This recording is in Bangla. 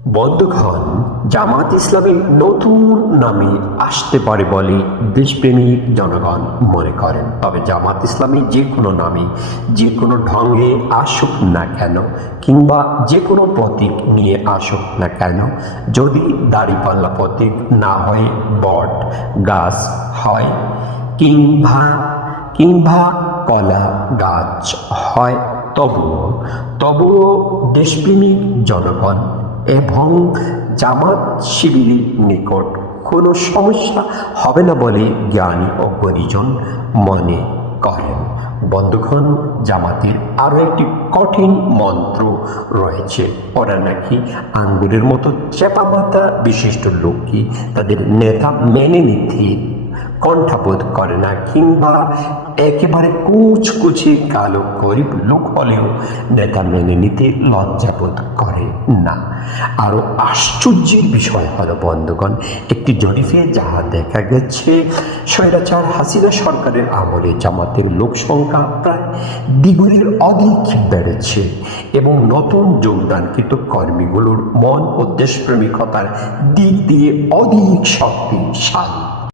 বন্ধুগণ, জামাত ইসলামী নতুন নামে আসতে পারে বলে দেশপ্রেমিক জনগণ মনে করেন। তবে জামাত ইসলামী যে কোনো নামে যে কোনো ঢঙ্গে আসুক না কেন, কিংবা যে কোনো প্রতীক নিয়ে আসুক না কেন, যদি দাড়িপাল্লা প্রতীক না হয় বট গাছ হয়, কিংবা কলা গাছ হয়, তবুও দেশপ্রেমিক জনগণ এবং জামাত শিবিরের নিকট কোনো সমস্যা হবে না বলে জ্ঞানী ও গুণীজন মনে করেন। বন্ধুগণ, জামাতের আরও একটি কঠিন মন্ত্র রয়েছে। ওরা নাকি আঙ্গুরের মতো চেপা মাথা বিশিষ্ট লোককে তাদের নেতা মেনে নিতে কণ্ঠাবোধ করে না, কিংবা একেবারে কুচকুচে কালো গরিব লোক হলেও নেতা মেনে নিতে লজ্জাবোধ করে না। আরও আশ্চর্যের বিষয় হলো বন্ধুগণ, একটি জরিপে যাহা দেখা গেছে, স্বৈরাচার হাসিনা সরকারের আমলে জামাতের লোক সংখ্যা প্রায় দ্বিগুণের অধিক বেড়েছে এবং নতুন যোগদানকৃত কর্মীগুলোর মন ও দেশপ্রেমিকতার দিক দিয়ে অধিক শক্তিশালী।